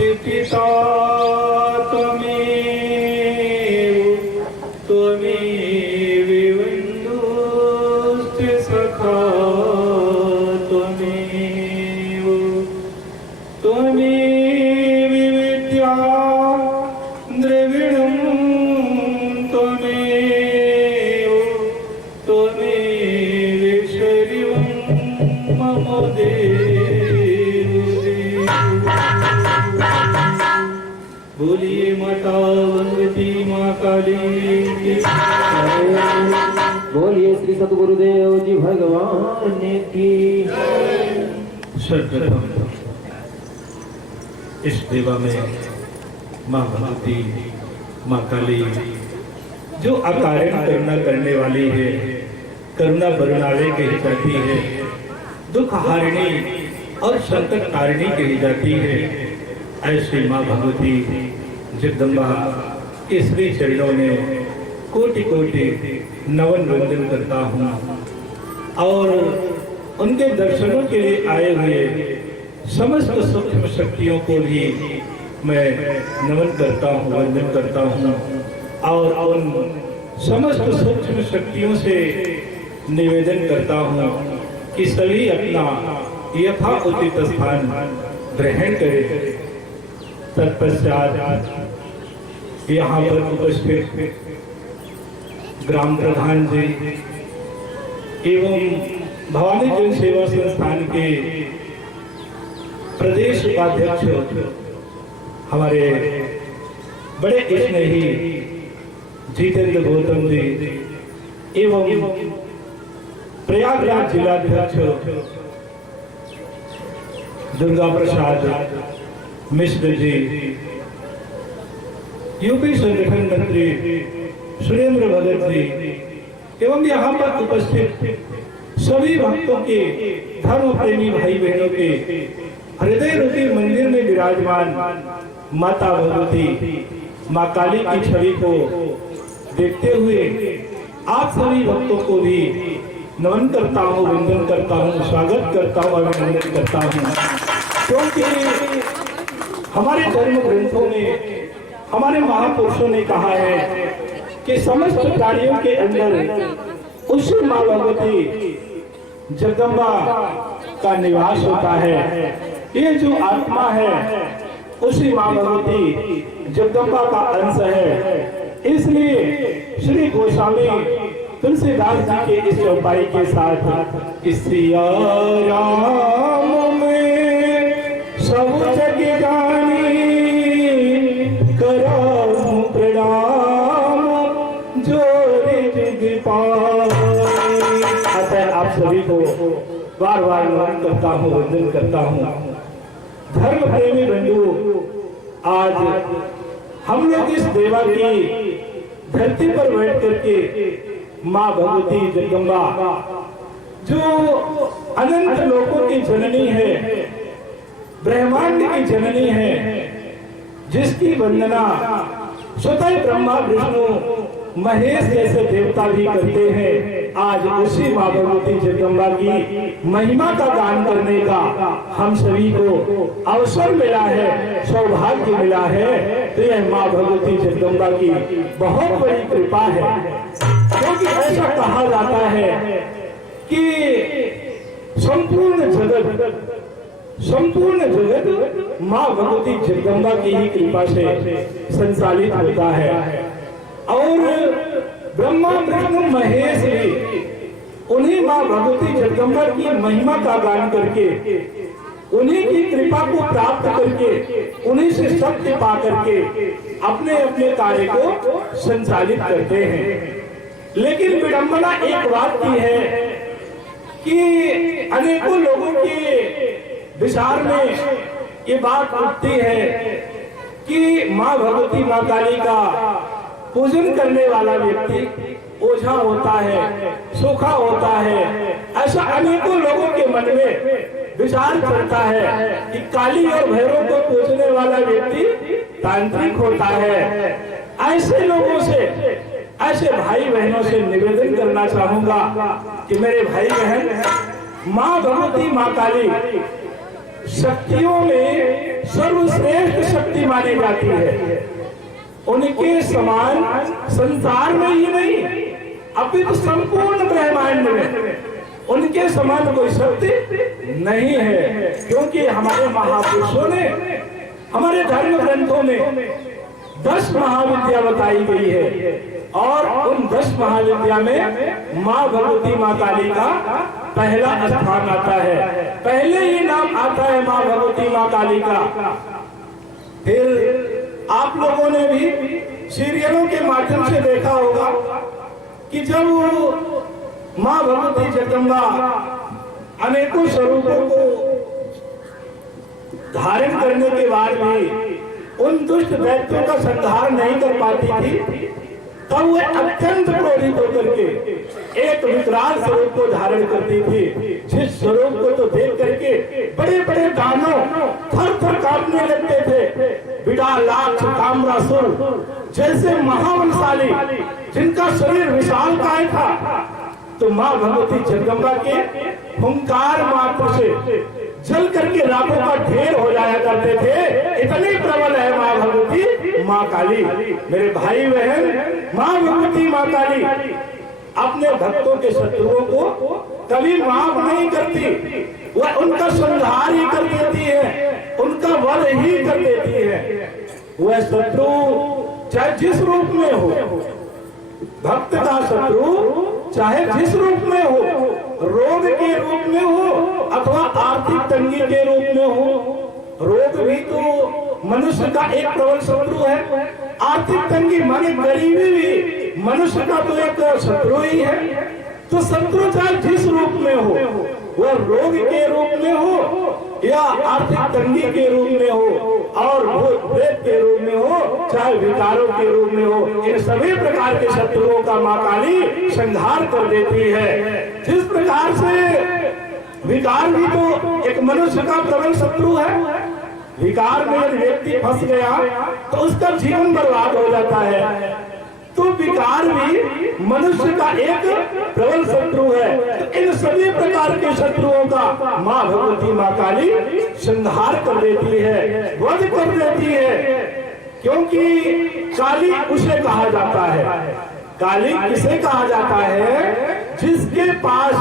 पिता त्वमेव बन्धुश्च सखा त्वमेव विद्या द्रविणं त्वमेव शरीरं मम बोलिए माता भगवती माँ काली की। बोलिए श्री सतगुरुदेव जी भगवान की। सर्वप्रथम इस सेवा में माँ भगवती माँ काली जो अकारण करुणा करने वाली है, करुणा बरनावे कही जाती है, दुख हारिणी और संकट हारिणी कही जाती है, ऐसी माँ भगवती जगदम्बा के श्री चरणों में कोटि कोटि नवन वंदन करता हूँ और उनके दर्शनों के लिए आए हुए समस्त सूक्ष्म शक्तियों को भी मैं नमन करता हूँ, वंदन करता हूँ और उन समस्त सूक्ष्म शक्तियों से निवेदन करता हूँ कि सभी अपना यथा उचित स्थान ग्रहण करें। तत्पश्चात यहाँ पर उपस्थित ग्राम प्रधान जी एवं भवानी जन सेवा संस्थान के प्रदेश उपाध्यक्ष हमारे बड़े स्नेही जितेंद्र गौतम जी एवं प्रयागराज जिलाध्यक्ष दुर्गा प्रसाद मिश्र जी, यूपी संगठन मंत्री सुरेंद्र भगत जी एवं यहाँ पर उपस्थित सभी भक्तों के, धर्म प्रेमी भाई बहनों के हृदय रूपी मंदिर में विराजमान माता भगवती माँ काली की छवि को देखते हुए आप सभी भक्तों को भी नमन करता हूँ, वंदन करता हूँ, स्वागत करता हूँ, अभिनंदन करता हूँ। क्योंकि हमारे धर्म ग्रंथों में हमारे महापुरुषों ने कहा है कि समस्त प्राणियों के अंदर उसी माँ भगवती जगदम्बा का निवास होता है। ये जो आत्मा है उसी माँ भगवती जगदम्बा का अंश है। इसलिए श्री गोस्वामी तुलसीदास जी के इस चौपाई के साथ सिया राम में सब जग जानी कराऊं प्रणाम जोरे जग पाए। अतः आप सभी को बार बार नमन करता हूँ, वंदन करता हूँ। धर्म प्रेमी बंधु, आज हम लोग इस देवा की धरती पर बैठ करके माँ भगवती जगदम्बा जो अनंत लोकों की जननी है, ब्रह्मांड की जननी है, जिसकी वंदना स्वतः ब्रह्मा विष्णु महेश जैसे देवता भी करते हैं। आज उसी माँ भगवती जगदम्बा की महिमा का गान करने का हम सभी को अवसर मिला है, सौभाग्य मिला है। तो यह माँ भगवती जगदम्बा की बहुत बड़ी कृपा है। क्योंकि ऐसा कहा जाता है कि संपूर्ण जगत माँ भगवती जगदम्बा की ही कृपा से संचालित होता है और ब्रह्मा विष्णु महेश भी उन्हीं माँ भगवती जगदम्बा की महिमा का गान करके, उन्हीं की कृपा को प्राप्त करके, उन्हीं से शक्ति पा करके अपने अपने कार्य को संचालित करते हैं। लेकिन विडंबना एक बात की है कि अनेकों लोगों के विचार में ये बात उठती है कि माँ भगवती माँ काली का पूजन करने वाला व्यक्ति ओझा होता है, सूखा होता है। ऐसा अनेकों लोगों के मन में विचार चलता है कि काली और भैरव को पूजने वाला व्यक्ति तांत्रिक होता है। ऐसे लोगों से, ऐसे भाई बहनों से निवेदन करना चाहूंगा कि मेरे भाई बहन, माँ भगवती माँ काली शक्तियों में सर्वश्रेष्ठ मानी जाती है। उनके समान संसार में ही नहीं, अपितु संपूर्ण ब्रह्मांड में उनके समान कोई शक्ति नहीं है। क्योंकि हमारे महापुरुषों ने, हमारे धर्म ग्रंथों में 10 महाविद्या बताई गई है और उन 10 महाविद्या में माँ भगवती माँ काली का पहला स्थान आता है। पहले ही नाम आता है माँ भगवती माँ काली का। फिर आप लोगों ने भी सीरियलों के माध्यम से देखा होगा कि जब माँ भगवती जगदम्बा अनेकों स्वरूपों को धारण करने के बाद भी उन दुष्ट दैत्यों का संहार नहीं कर पाती थी, तब वह अत्यंत क्रोधित होकर के एक विकराल स्वरूप को धारण करती थी, जिस स्वरूप को तो देख करके बड़े बड़े दानव थर थर कांपने लगते थे। बिडालाक्ष ताम्रासुर जैसे महाबलशाली जिनका शरीर विशालकाय था, तो माँ भगवती जगदम्बा के हुंकार मात्र से जल करके राखों का ढेर हो जाया करते थे। इतनी प्रबल है माँ भगवती माँ काली। मेरे भाई बहन, माँ भगवती माँ काली अपने भक्तों के शत्रुओं को कभी माफ नहीं करती, वह उनका संहार ही कर देती है, उनका वध ही कर देती है। वह शत्रु चाहे जिस रूप में हो, भक्त का शत्रु चाहे जिस रूप में हो, रोग के रूप में हो अथवा आर्थिक तंगी के रूप में हो। रोग भी तो मनुष्य का एक प्रबल शत्रु है, आर्थिक तंगी माने गरीबी भी मनुष्य का तो एक शत्रु ही है। तो शत्रु चाहे जिस रूप में हो, वह रोग के रूप में हो या आर्थिक तंगी के रूप में हो और भूत प्रेत के रूप में हो, चाहे विकारों के रूप में हो, इन सभी प्रकार के शत्रुओं का माँ काली संहार कर देती है। जिस प्रकार से विकार भी तो एक मनुष्य का प्रबल शत्रु है। विकार में यदि व्यक्ति फंस गया तो उसका जीवन बर्बाद हो जाता है। तो विकार भी मनुष्य का एक प्रबल शत्रु है। तो इन सभी प्रकार के शत्रुओं का माँ भगवती माँ काली संहार कर देती है, वध कर देती है। क्योंकि काली उसे कहा जाता है। काली किसे कहा जाता है? जिसके पास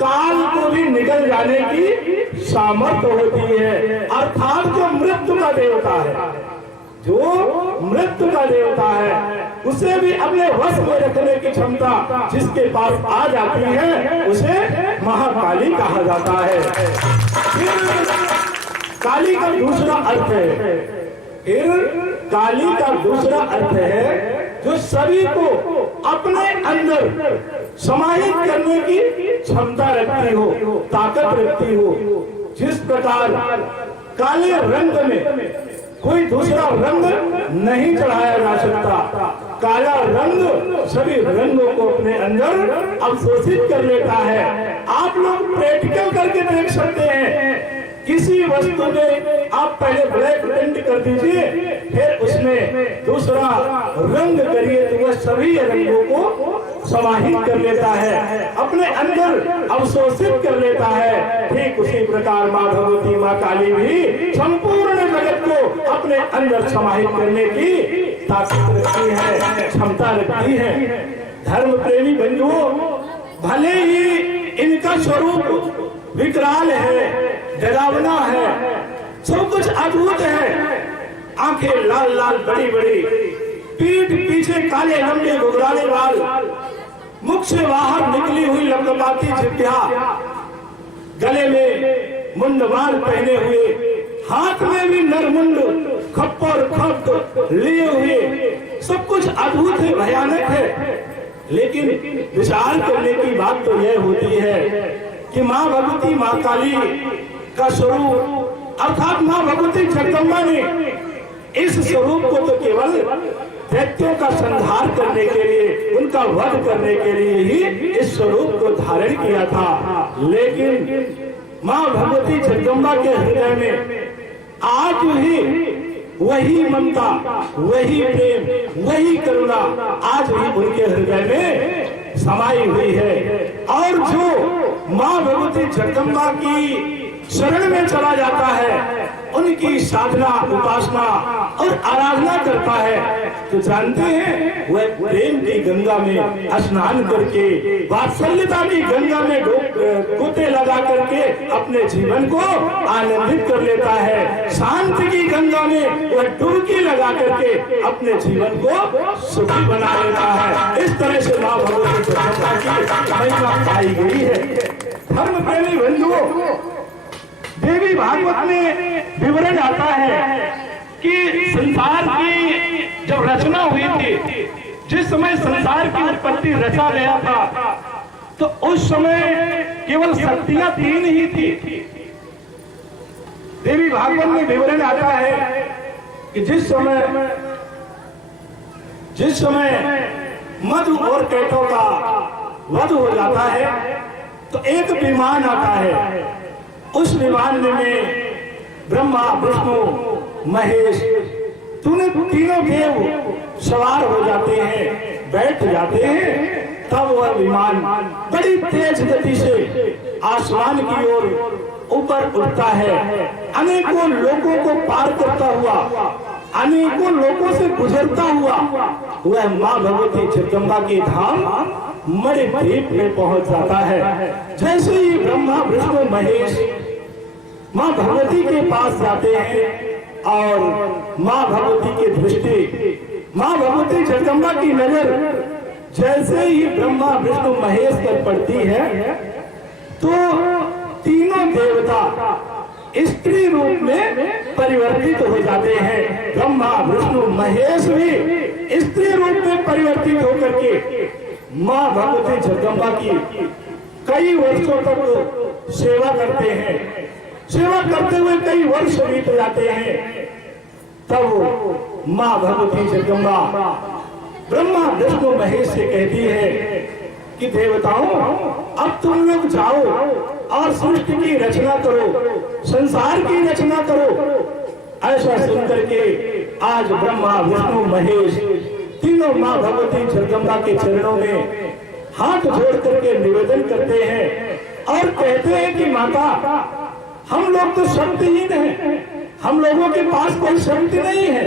काल को भी निकल जाने की सामर्थ्य होती है, अर्थात जो मृत्यु का देवता है, जो मृत्यु का देवता है, उसे भी अपने वश में रखने की क्षमता जिसके पास आ जाती है, उसे महाकाली कहा जाता है। फिर काली का दूसरा अर्थ है, फिर काली का दूसरा अर्थ है जो सभी को अपने अंदर समाहित करने की क्षमता रखती हो, ताकत रखती हो। जिस प्रकार काले रंग में कोई दूसरा रंग नहीं चढ़ाया जा सकता, काला रंग सभी रंगों को अपने अंदर अवशोषित कर लेता है। आप लोग प्रैक्टिकल करके देख सकते हैं, किसी वस्तु में आप पहले ब्लैक पेंट कर दीजिए, फिर उसमें दूसरा रंग करिए तो वह सभी रंगों को समाहित कर लेता है, अपने अंदर अवशोषित कर लेता है। ठीक उसी प्रकार माँ भगवती माँ काली भी संपूर्ण जगत को अपने अंदर समाहित करने की ताकत रखती है, क्षमता रखती है। धर्म प्रेमी बंधुओं, भले ही इनका स्वरूप विकराल है, डरावना है, सब कुछ अद्भुत है, आंखें लाल लाल बड़ी बड़ी, पीठ पीछे काले लंबे घुघराले बाल, मुख से बाहर निकली हुई लंबलबाती जिह्वा, गले में मुंडमाल पहने हुए, हाथ में भी नरमुंड खप्पर खप लिए हुए, सब कुछ अद्भुत है, भयानक है। लेकिन विचार करने की बात तो यह होती है कि माँ भगवती माँ काली का स्वरूप अर्थात माँ भगवती जगदम्बा ने इस स्वरूप को तो केवल दैत्यों का संहार करने के लिए, उनका वध करने के लिए ही इस स्वरूप को धारण किया था। लेकिन माँ भगवती जगदम्बा के हृदय में आज भी वही ममता, वही प्रेम, वही करुणा आज भी उनके हृदय में समाई हुई है। और जो माँ भगवती जगदम्बा की शरण में चला जाता है, उनकी साधना उपासना और आराधना करता है तो जानते हैं वह प्रेम की गंगा में स्नान करके वात्सल्यता की गंगा में गोते लगा करके अपने जीवन को आनंदित कर लेता है। शांति की गंगा में वह डुबकी लगा करके अपने जीवन को सुखी बना लेता है। इस तरह से माँ भगवती जगदम्बा की महिमा पाई गई है। धर्म प्रेमी बंधुओं, देवी भागवत में विवरण आता है कि संसार की जब रचना हुई थी, जिस समय संसार की उत्पत्ति रचा गया था तो उस समय केवल शक्तियां 3 ही थी। देवी भागवत में विवरण आता है कि जिस समय मधु और कैटों का वध हो जाता है तो एक विमान आता है। उस विमान में ब्रह्मा विष्णु महेश तीनों देव सवार हो जाते हैं, बैठ जाते हैं। तब वह विमान बड़ी तेज गति से आसमान की ओर ऊपर उड़ता है, अनेकों लोगों को पार करता हुआ, अनेकों लोगों से गुजरता हुआ वह माँ भगवती जगदम्बा के धाम मणिद्वीप में पहुंच जाता है। जैसे ही ब्रह्मा विष्णु महेश माँ भगवती के पास जाते हैं और माँ भगवती की दृष्टि, माँ भगवती जगदम्बा की नजर जैसे ही ब्रह्मा विष्णु महेश पर पड़ती है तो तीनों देवता स्त्री रूप में परिवर्तित हो जाते हैं। ब्रह्मा विष्णु महेश भी स्त्री रूप में परिवर्तित होकर के माँ भगवती जगदम्बा की कई वर्षों तक सेवा करते हैं। सेवा करते हुए कई वर्ष बीत जाते हैं। तब माँ भगवती जगदम्बा ब्रह्मा विष्णु महेश से कहती है कि देवताओं, अब तुम लोग जाओ और सृष्टि की रचना करो, संसार की रचना करो। ऐसा सुनकर के आज ब्रह्मा विष्णु महेश तीनों माँ भगवती जगदम्बा के चरणों में हाथ जोड़ करके निवेदन करते हैं और कहते हैं कि माता, हम लोग तो शक्तिहीन हैं, हम लोगों के पास कोई शक्ति नहीं है,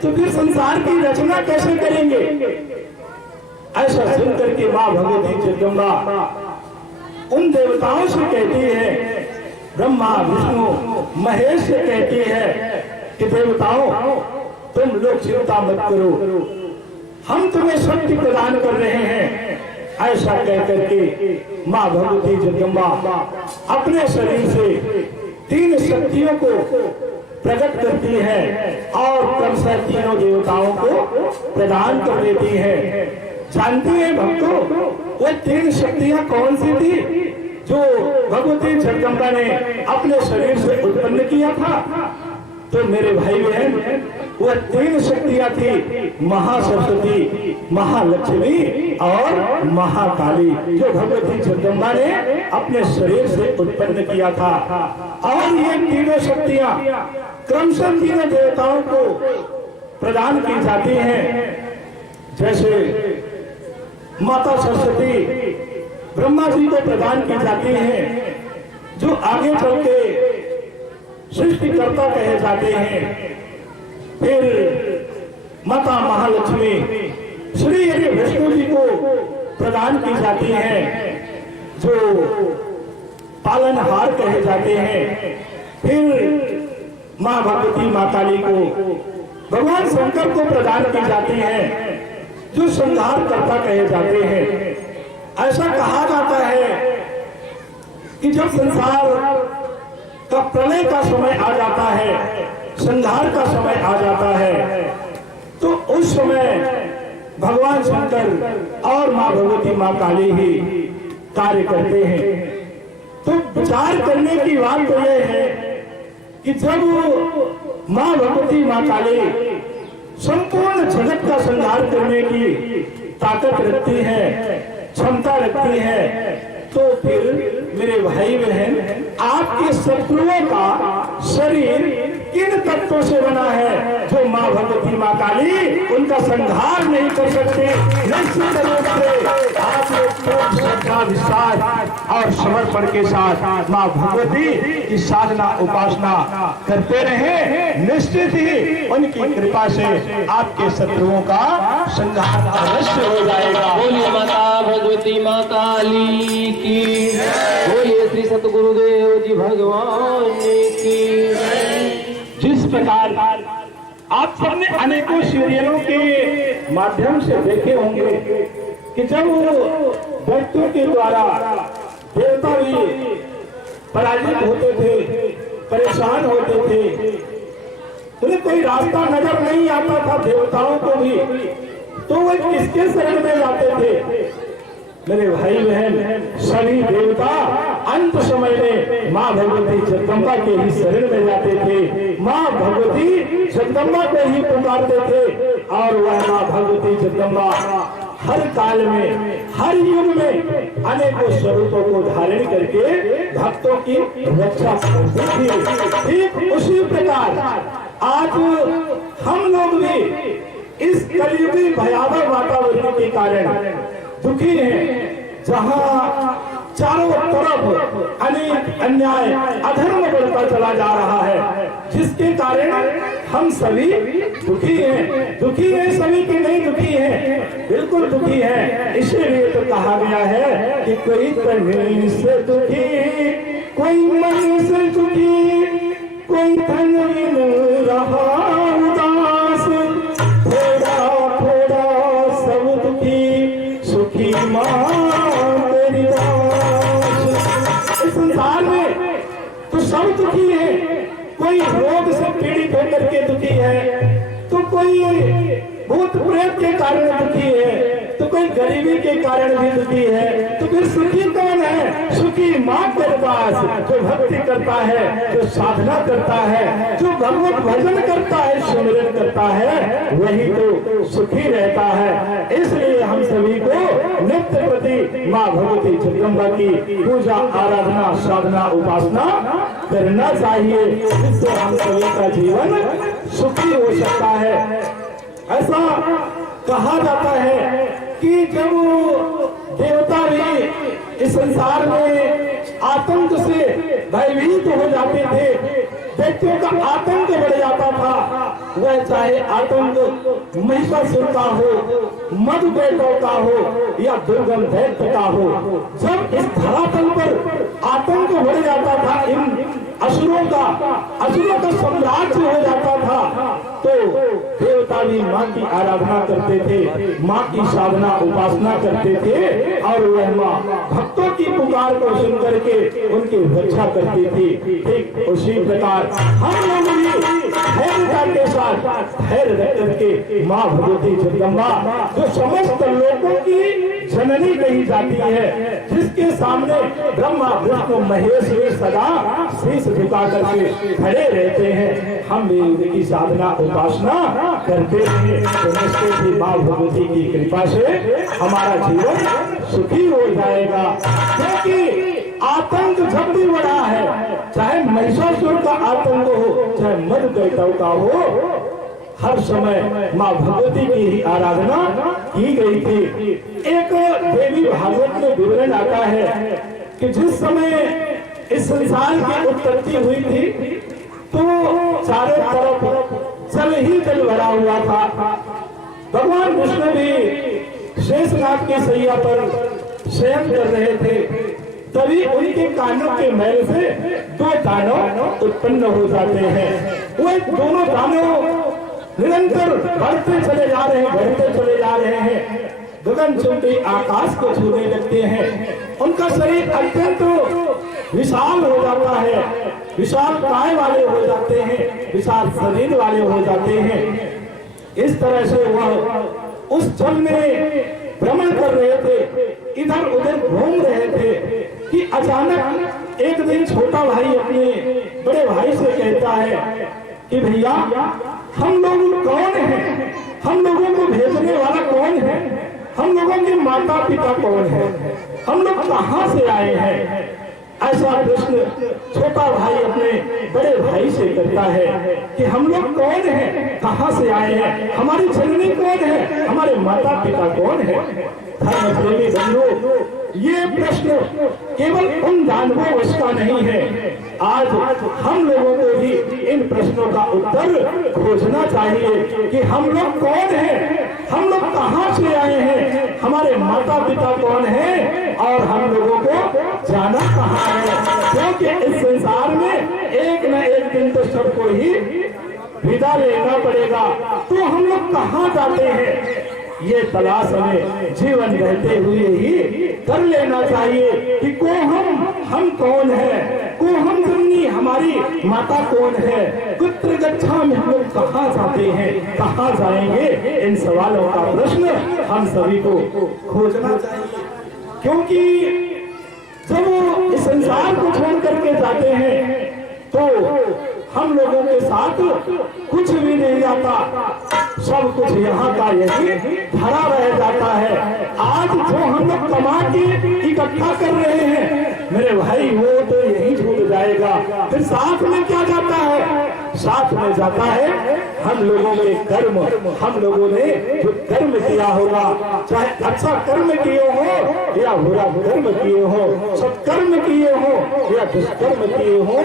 तो फिर संसार की रचना कैसे करेंगे। ऐसा सुनकर के माँ भगवती जगदम्बा उन देवताओं से कहती है, ब्रह्मा विष्णु महेश से कहती है कि देवताओं, तुम लोग चिंता मत करो, हम तुम्हें शक्ति प्रदान कर रहे हैं। ऐसा कहकर के माँ भगवती जगदम्बा अपने शरीर से 3 शक्तियों को प्रकट करती है और क्रमशः तीनों देवताओं को प्रदान कर देती है। जानती है भक्तों, वो 3 शक्तियां कौन सी थी जो भगवती जगदम्बा ने अपने शरीर से उत्पन्न किया था? तो मेरे भाई बहन, वह 3 शक्तियां थी महासरस्वती, महालक्ष्मी और महाकाली, जो भगवती जगदम्बा ने अपने शरीर से उत्पन्न किया था। और ये तीनों शक्तियां क्रमशः तीनों देवताओं को प्रदान की जाती हैं। जैसे माता सरस्वती ब्रह्मा जी को प्रदान की जाती हैं, जो आगे चल के सृष्टिकर्ता कहे जाते हैं। फिर माता महालक्ष्मी श्री हरि विष्णु जी को प्रदान की जाती हैं, जो पालनहार कहे जाते हैं। फिर माँ भगवती माँ काली को भगवान शंकर को प्रदान की जाती हैं, जो संहार कर्ता कहे जाते हैं। ऐसा कहा जाता है कि जब संसार का प्रलय का समय आ जाता है, संहार का समय आ जाता है, तो उस समय भगवान शंकर और माँ भगवती माँ काली ही कार्य करते हैं। तो विचार करने की बात तो यह है कि जब माँ भगवती माँ काली संपूर्ण जगत का संहार करने की ताकत रखती है, क्षमता रखती है, तो फिर मेरे भाई बहन, आपके शत्रुओं का शरीर किन तत्वों से बना है? जो माँ भगवती माँ काली उनका संहार नहीं कर सकते। निश्चित रूप से आप लोग पूर्ण श्रद्धा विश्वास और समर्पण के साथ माँ भगवती की साधना उपासना करते रहे। निश्चित ही उनकी कृपा से आपके शत्रुओं का संहार अवश्य हो जाएगा। बोलिए माता भगवती माँ काली की, बोलिए श्री सतगुरुदेव जी भगवान की। जिस प्रकार आप सबने अनेकों सीरियलों के माध्यम से देखे होंगे कि जब व्यक्तियों के द्वारा देवता भी पराजित होते थे, परेशान होते थे, उन्हें कोई रास्ता नजर नहीं आता था देवताओं को भी, तो वे किसके शरण में जाते थे? मेरे भाई बहन सभी देवता अंत समय में माँ भगवती जगदम्बा के ही शरण में जाते थे। माँ भगवती जगदम्बा को ही पुकारते थे और वह माँ भगवती जगदम्बा हर काल में हर युग में अनेकों स्वरूपों को धारण करके भक्तों की रक्षा करती थी। ठीक उसी प्रकार आज हम लोग भी इस कलियुगी भयावह वातावरण के कारण दुखी हैं, जहाँ चारों तरफ अनेक अन्याय अधर्म बढ़ता चला जा रहा है, जिसके कारण हम सभी दुखी हैं। दुखी हैं सभी के नहीं दुखी हैं, बिल्कुल दुखी हैं। इसीलिए तो कहा गया है कि कोई तन से दुखी, कोई मन से दुखी, कोई धन रहा उदास, थोड़ा थोड़ा सब दुखी, सुखी माँ तेरी दास। इस संसार में तो सब दुखी है। कोई रोग से पीड़ित होकर के दुखी है, तो कोई भूत प्रेत के कारण दुखी है, तो कोई गरीबी के कारण भी दुखी है। तो फिर सुखी कौन है? सुखी माँ तेरे पास, जो भक्ति करता है, जो साधना करता है, जो भगवत भजन करता है, सुमिरन करता है, वही तो सुखी रहता है। इसलिए हम सभी को नित्य प्रति माँ भगवती जगदम्बा की पूजा आराधना साधना उपासना करना चाहिए, जिससे हम सभी का जीवन सुखी हो सकता है। ऐसा कहा जाता है कि जब देवता भी इस संसार में आतंक से भयभीत हो जाते थे, व्यक्तियों का आतंक बढ़ जाता था, वह चाहे आतंक महिषासुर का हो, मधुकैटव का हो या दुर्गम दैत्य का हो। जब इस धरातल पर आतंक बढ़ जाता था, इन असुरों का साम्राज्य हो जाता था, तो देवता भी माँ की आराधना करते थे, माँ की साधना उपासना करते थे और वह माँ भक्तों की पुकार को सुन करके उनकी रक्षा करती थी। ठीक उसी प्रकार हम लोग भी धैर्यता के साथ धैर्य रख करके माँ भगवती जगदम्बा, जो समस्त लोगों की जननी कही जाती है, जिसके सामने ब्रह्मा विष्णु महेश भी सदा शीश झुका करके खड़े रहते हैं, हम भी उनकी साधना उपासना करते हैं। तो निश्चित ही माँ भगवती की कृपा से हमारा जीवन सुखी हो जाएगा। क्योंकि आतंक जब भी बढ़ा है, चाहे महिषासुर का आतंक हो, चाहे मधुकैटव का हो, हर समय माँ भगवती की ही आराधना की गई थी। एक देवी भागवत में विवरण आता है कि जिस समय इस संसार की उत्पत्ति हुई थी, तो चारों तरफ जल ही जल भरा हुआ था। भगवान विष्णु भी शेषनाग की सैया पर शयन कर रहे थे, तभी उनके कानों के मैल से दो दानव उत्पन्न हो जाते हैं। वो दोनों दानव निरंतर बढ़ते चले जा रहे हैं, बढ़ते चले जा रहे हैं, गगनचुंबी आकाश को छूने लगते हैं। उनका शरीर अत्यंत विशाल हो जाता है, विशाल काय वाले हो जाते हैं, विशाल शरीर वाले हो जाते हैं। इस तरह से वह उस जल में भ्रमण कर रहे थे, इधर उधर घूम रहे थे कि अचानक एक दिन छोटा भाई अपने बड़े भाई से कहता है कि भैया, हम लोग कौन हैं? हम लोगों को भेजने वाला कौन है? हम लोगों के माता पिता कौन है? हम लोग कहाँ से आए हैं? ऐसा प्रश्न छोटा भाई अपने बड़े भाई से करता है कि हम लोग कौन हैं, कहां से आए हैं, हमारी जननी कौन है, हमारे माता पिता कौन है। धर्म प्रेमी बंधु, ये प्रश्न केवल उन दानवों का नहीं है, आज हम लोगों को भी इन प्रश्नों का उत्तर खोजना चाहिए कि हम लोग कौन हैं, हम लोग कहां से आए हैं, हमारे माता पिता कौन हैं और हम लोगों को जाना कहां है। क्योंकि इस संसार में एक न एक दिन तो सबको ही विदा लेना पड़ेगा, तो हम लोग कहां जाते हैं, ये तलाश हमें जीवन रहते हुए ही कर लेना चाहिए कि को हम कौन है, को हम जननी हमारी माता कौन है, कुत्र गच्छामि हम लोग कहाँ जाते हैं, कहाँ जाएंगे। इन सवालों का प्रश्न हम सभी को खोजना चाहिए, क्योंकि जब वो इस संसार को छोड़ करके जाते हैं तो हम लोगों के साथ कुछ भी नहीं जाता, सब कुछ यहाँ का यही भरा रह जाता है। आज जो हम लोग कमा के इकट्ठा कर रहे हैं मेरे भाई, वो तो यही छूट जाएगा। फिर साथ में क्या जाता है, साथ में जाता है हम लोगों के कर्म, हम लोगों ने जो कर्म किया होगा, चाहे अच्छा कर्म किए हो या बुरा कर्म किए हो, सत्कर्म किए हो या दुष्कर्म किए हो,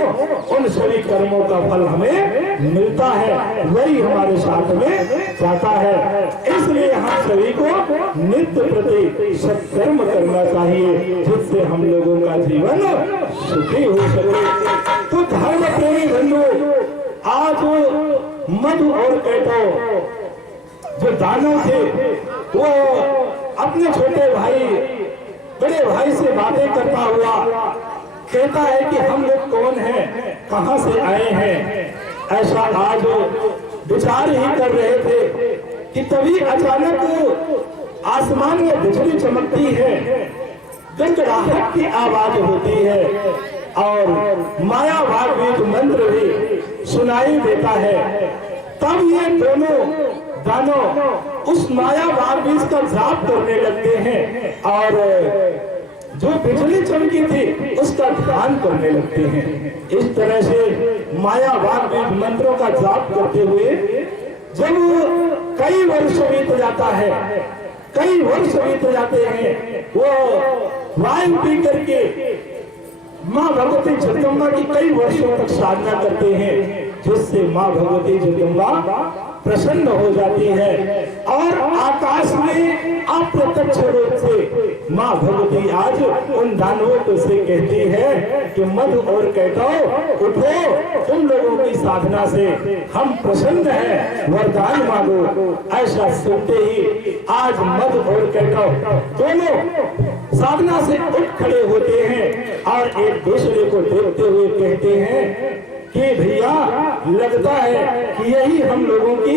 उन सभी कर्मों का फल हमें मिलता है, वही हमारे साथ में जाता है। इसलिए हम सभी को नित्य प्रति सत्कर्म करना चाहिए, जिससे हम लोगों का जीवन सुखी हो सके। तो धर्म प्रेमी बंधु, आज मधु और कैटो जो दानव थे, वो अपने छोटे भाई बड़े भाई से बातें करता हुआ कहता है कि हम लोग कौन हैं, कहां से आए हैं। ऐसा आज विचार ही कर रहे थे कि तभी अचानक आसमान में बिजली चमकती है, गड़गड़ाहट की आवाज होती है और माया वाग्वेद मंत्र भी सुनाई देता है। तब ये दोनों दानव उस माया वाग्वेद का जाप करने लगते हैं और जो बिजली चमकी थी उसका ध्यान करने लगते हैं। इस तरह से माया वाग्वेद मंत्रों का जाप करते हुए जब कई वर्ष बीत जाता है, कई वर्ष बीत जाते हैं, वो वायु पी करके माँ भगवती जगदम्बा की कई वर्षों तक साधना करते हैं, जिससे माँ भगवती जगदम्बा प्रसन्न हो जाती है और आकाश में अप्रत्यक्ष रूप से माँ भगवती आज उन दानवों को से कहती है कि मधु और कैटो उठो, तुम लोगों की साधना से हम प्रसन्न हैं, वरदान मांगो। ऐसा सुनते ही आज मधु और कैटो दोनों साधना से उठ खड़े होते हैं और एक दूसरे को देखते हुए कहते हैं कि भैया लगता है कि यही हम लोगों की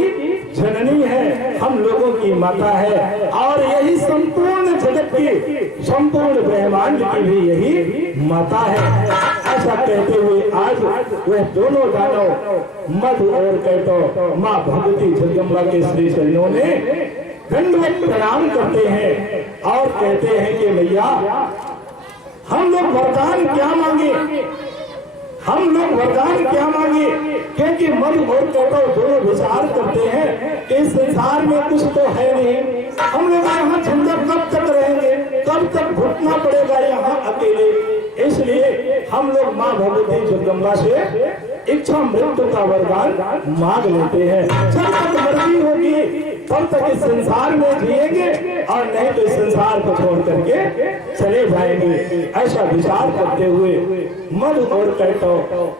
जननी है, हम लोगों की माता है और यही संपूर्ण जगत की, संपूर्ण ब्रह्मांड की भी यही माता है। ऐसा कहते हुए आज वह दोनों दानव मधु और कैटो माँ भगवती जगदम्बा के श्री चरणों में दंडवत प्रणाम करते हैं और कहते हैं कि भैया हम लोग वरदान क्या मांगे, हम लोग वरदान क्या मांगे। क्योंकि मधु और कैटो दोनों विचार करते हैं कि इस संसार में कुछ तो है नहीं, हम लोग यहाँ झंझट कब तक रहेंगे, कब तक घुटना पड़ेगा यहाँ अकेले। इसलिए हम लोग माँ भगवती जगदम्बा से इच्छा मृत्यु का वरदान मांग लेते हैं। जब तक मर्जी होगी तब तक इस संसार में जिएंगे और नहीं तो इस संसार को छोड़ करके चले जाएंगे। ऐसा विचार करते हुए मधु और कैटो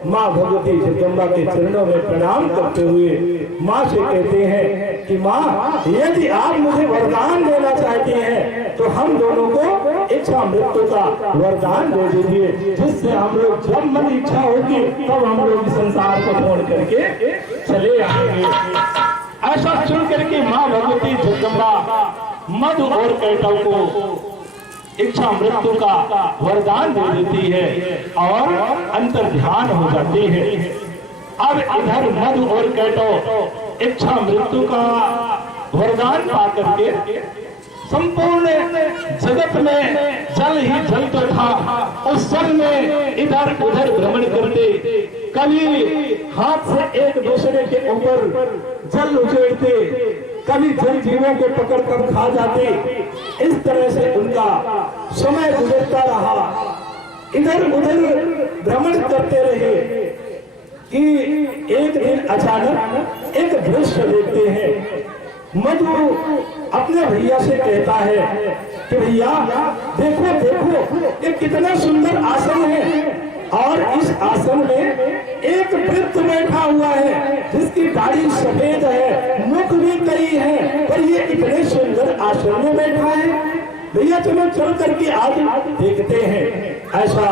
माँ भगवती जगदम्बा के चरणों में प्रणाम करते हुए माँ से कहते हैं कि माँ यदि आप मुझे वरदान देना चाहती हैं तो हम दोनों को इच्छा मृत्यु का वरदान दे दीजिए, जिससे हम लोग जब मन इच्छा होगी तब हम लोग संसार को छोड़ करके चले आएंगे। ऐसा सुन करके माँ भगवती जगदम्बा मधु और कैटो को इच्छा मृत्यु का वरदान दे देती है और अंतर ध्यान हो जाती है। अब इधर मधु और कैटो इच्छा मृत्यु का वरदान पा करके संपूर्ण जगत में जल ही जल तो था। उस जल में इधर उधर भ्रमण करते, कभी हाथ से एक दूसरे के ऊपर जल उछेड़ते, कभी जल जीवों को पकड़कर खा जाते। इस तरह से उनका समय गुजरता रहा, इधर उधर भ्रमण करते रहे कि एक दिन अचानक एक दृश्य देखते हैं। मधु अपने भैया से कहता है कि भैया देखो देखो ये कितना सुंदर आसन है, और इस आसन में एक वृद्ध बैठा हुआ है जिसकी दाढ़ी सफेद है, मुख भी कई है, पर ये इतने सुंदर आसन में बैठा है। भैया चलो चल करके आज देखते हैं। ऐसा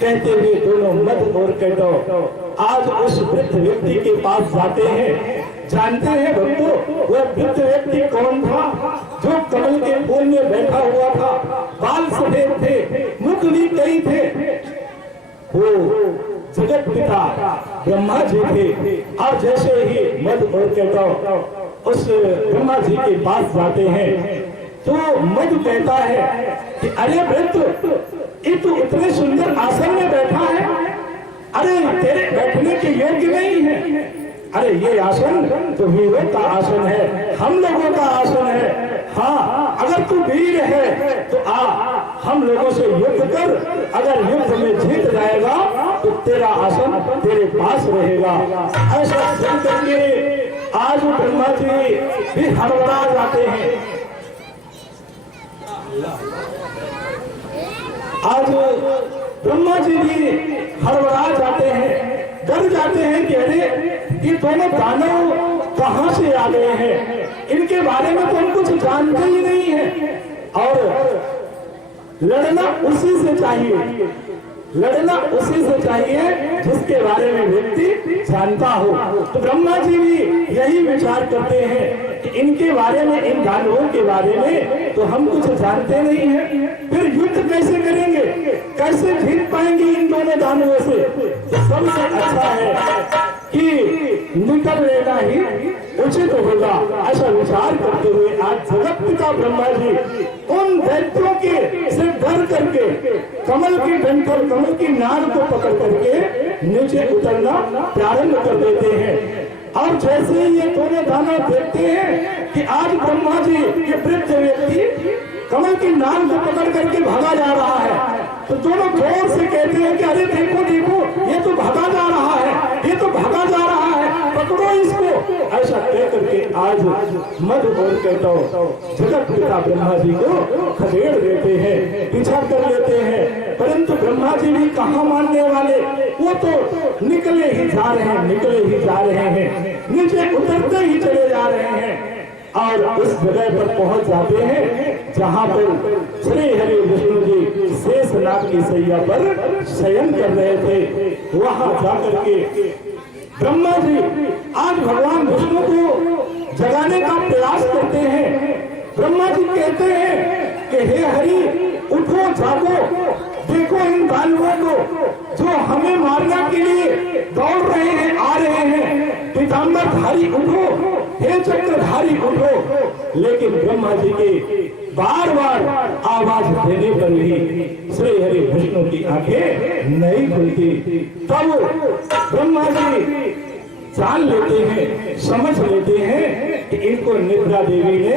कहते हुए दोनों मध और कैटो आज उस वृद्ध व्यक्ति के पास जाते हैं। जानते हैं भक्तों, वह वृद्ध व्यक्ति कौन था? जो कमल के फूल में बैठा हुआ था, बाल सफेद थे, मुख भी कई थे। वो जगत पिता ब्रह्मा जी थे। और जैसे ही मध और कैटो उस ब्रह्मा जी के पास जाते हैं तो मध कहता है कि अरे वृद्ध, ये तो इतने सुंदर आसन में बैठा है, अरे तेरे बैठने के योग्य नहीं है। अरे ये आसन तो वीरों का आसन है, हम लोगों का आसन है। हाँ, अगर तू वीर है तो आ, हम लोगों से युद्ध कर, अगर युद्ध में जीत जाएगा तो तेरा आसन तेरे पास रहेगा। ऐसा सुन करके आज ब्रह्मा जी भी हड़बड़ा जाते हैं। आज ब्रह्मा जी भी हड़बड़ा जाते हैं, डर जाते हैं कि अरे ये दोनों दानव कहां से आ गए हैं, इनके बारे में तो हम कुछ जानते ही नहीं है, और लड़ना उसी से चाहिए, लड़ना उसी से चाहिए जिसके बारे में व्यक्ति जानता हो। तो ब्रह्मा जी भी यही विचार करते हैं कि इनके बारे में, इन दानवों के बारे में तो हम कुछ जानते नहीं हैं, फिर युद्ध कैसे करेंगे, कैसे जीत पाएंगे इन दोनों दानवों से। तो सबसे अच्छा है कि निकल लेना ही उचित होगा। ऐसा विचार करते हुए आज जगत पिता ब्रह्मा जी उन दैत्यों के से डर करके कमल की डंठल, कमल की नाल को पकड़ करके नीचे उतरना प्रारंभ कर देते हैं। और जैसे ही ये दोनों दानव देखते हैं कि आज ब्रह्मा जी ये वृद्ध व्यक्ति कमल की नाल को पकड़ करके भागा जा रहा है, तो दोनों जोर से कहते हैं कि अरे देखो देखो, ये तो भागा जा रहा है, ये तो भागा जा रहा है, पकड़ो इसको। ऐसा कह करके आज मध और कैटो जगत पिता ब्रह्मा जी को खदेड़ देते हैं, पीछा कर लेते हैं। परंतु ब्रह्मा जी भी कहाँ मानने वाले, वो तो निकले ही जा रहे हैं, निकले ही जा रहे हैं, नीचे उतरते ही चले जा रहे हैं। और उस जगह पर पहुंच जाते हैं जहां पर श्री हरि विष्णु जी शेषनाग की सैया पर शयन कर रहे थे। वहां जाकर के ब्रह्मा जी आज भगवान विष्णु को जगाने का प्रयास करते हैं। ब्रह्मा जी कहते हैं कि हे हरि, उठो जागो, देखो इन दानवों को जो हमें मारने के लिए दौड़ रहे हैं, आ रहे हैं। पीताम्बरधारी उठो, हे चक्रधारी उठो। लेकिन ब्रह्मा जी के बार बार आवाज देने पर भी श्री हरि विष्णु की आंखें नहीं खुलती। तब ब्रह्मा जी जान लेते हैं, समझ लेते हैं कि इनको निद्रा देवी ने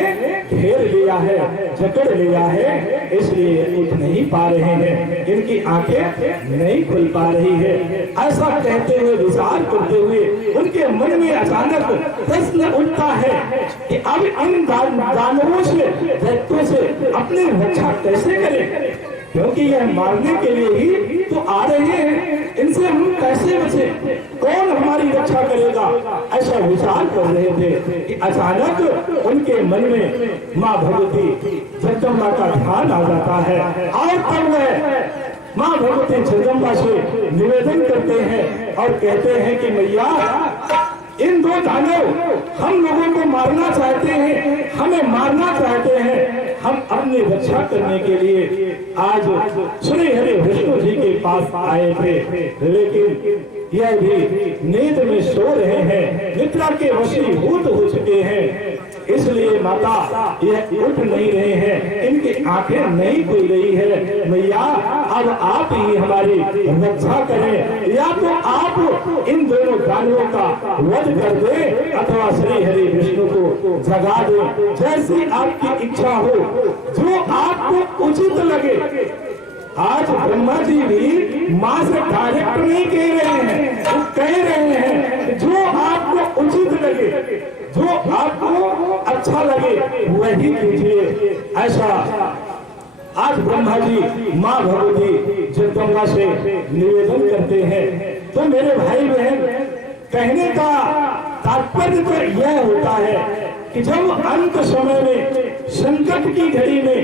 घेर लिया है, जकड़ लिया है, इसलिए उठ नहीं पा रहे हैं, इनकी आंखें नहीं खुल पा रही है। ऐसा कहते हुए, विचार करते हुए उनके मन में अचानक प्रश्न उठता है कि अब इन दानवों से, दैत्यों से अपनी रक्षा कैसे करें, क्योंकि यह मारने के लिए ही तो आ रहे हैं, इनसे हम कैसे बचे, कौन हमारी रक्षा करेगा। ऐसा विचार कर रहे थे कि अचानक उनके मन में माँ भगवती जगदम्बा का ध्यान आ जाता है। और तब वह माँ भगवती जगदम्बा से निवेदन करते हैं और कहते हैं कि मैया, इन दो दानव हम लोगों को मारना चाहते हैं, हमें मारना चाहते हैं। हम अपनी रक्षा करने के लिए आज श्री हरि विष्णु जी के पास आए थे, लेकिन यह भी नींद में सो रहे हैं, निद्रा के वशीभूत हो चुके हैं। इसलिए माता ये उठ नहीं रहे हैं, इनकी आंखें नहीं खुल रही है। मैया अब आप ही हमारी रक्षा करें, या तो आप इन दोनों दानवों का वध कर दे अथवा श्री हरि विष्णु को जगा दे, जैसी आपकी इच्छा हो, जो आपको उचित लगे। आज ब्रह्मा जी भी मां से डायरेक्ट नहीं कह रहे हैं, वो कह रहे हैं जो आपको उचित लगे, जो आपको अच्छा लगे वही कीजिए। ऐसा आज ब्रह्मा जी मां भगवती जगदम्बा से निवेदन करते हैं। तो मेरे भाई बहन, कहने का तात्पर्य तो यह होता है कि जब अंत समय में संकट की घड़ी में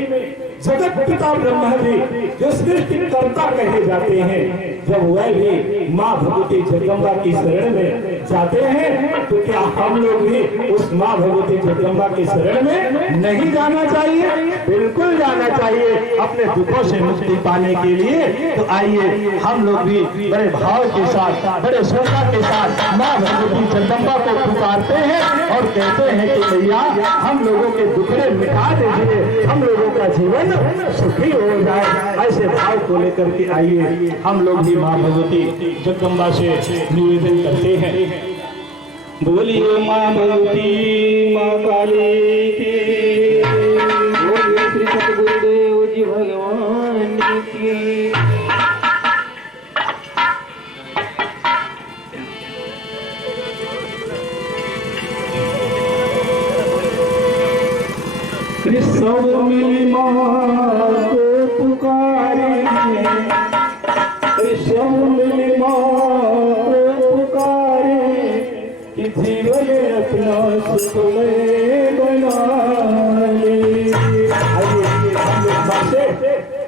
जगत पिता ब्रह्मा जी जो सृष्टि कर्ता कहे जाते हैं, जब वह भी माँ भगवती जगदम्बा की शरण में जाते हैं, तो क्या हम लोग भी उस माँ भगवती जगदम्बा की शरण में नहीं जाना चाहिए? बिल्कुल जाना चाहिए अपने दुखों से मुक्ति पाने के लिए। तो आइए हम लोग भी बड़े भाव के साथ, बड़े श्रद्धा के साथ माँ भगवती जगदम्बा को पुकारते हैं और कहते हैं कि भैया हम लोगों के दुखड़े मिटा दीजिए, हम लोगों का जीवन सुखी हो जाए। ऐसे भाव को लेकर के आइए हम लोग भी माँ भगवती जगदम्बा से निवेदन करते हैं। बोलिए माँ भगवती माँ काली की, बोलिए श्री सतगुरुदेव जी भगवान की। सब मिली माँ को पुकारे, सब मिली माँ को पुकारे, कि जीवन अपना सुखमय बना ले।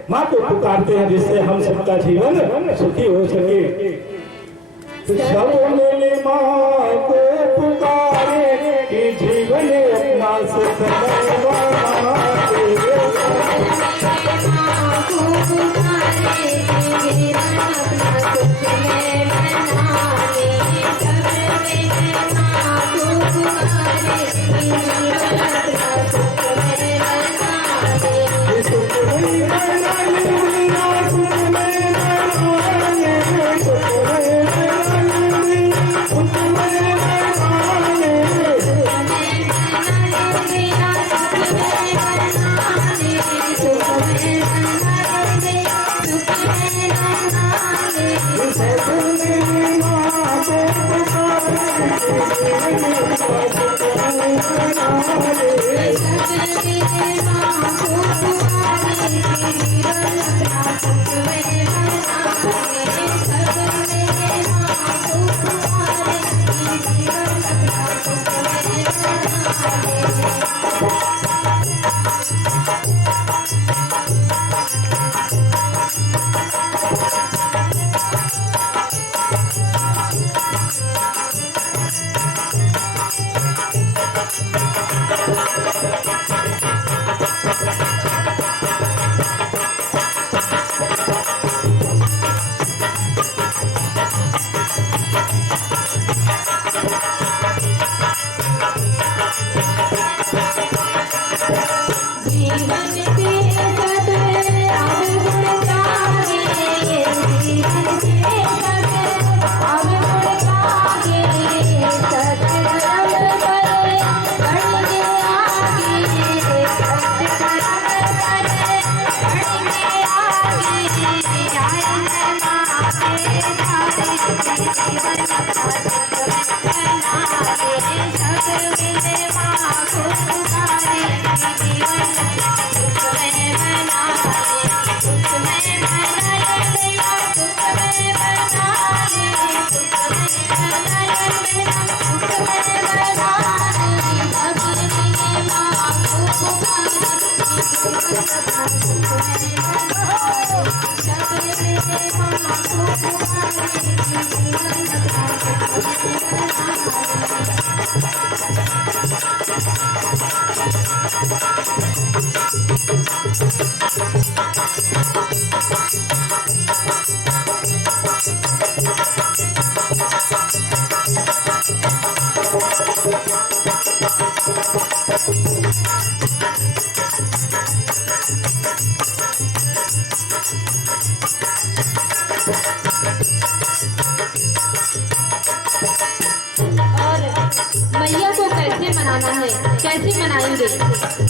माँ को पुकारते हैं जिससे हम सबका जीवन सुखी हो सके। सब मिली माँ को पुकारे, कि जीवन अपना सुखमय बना ले। मनाना है, कैसे मनाएंगे?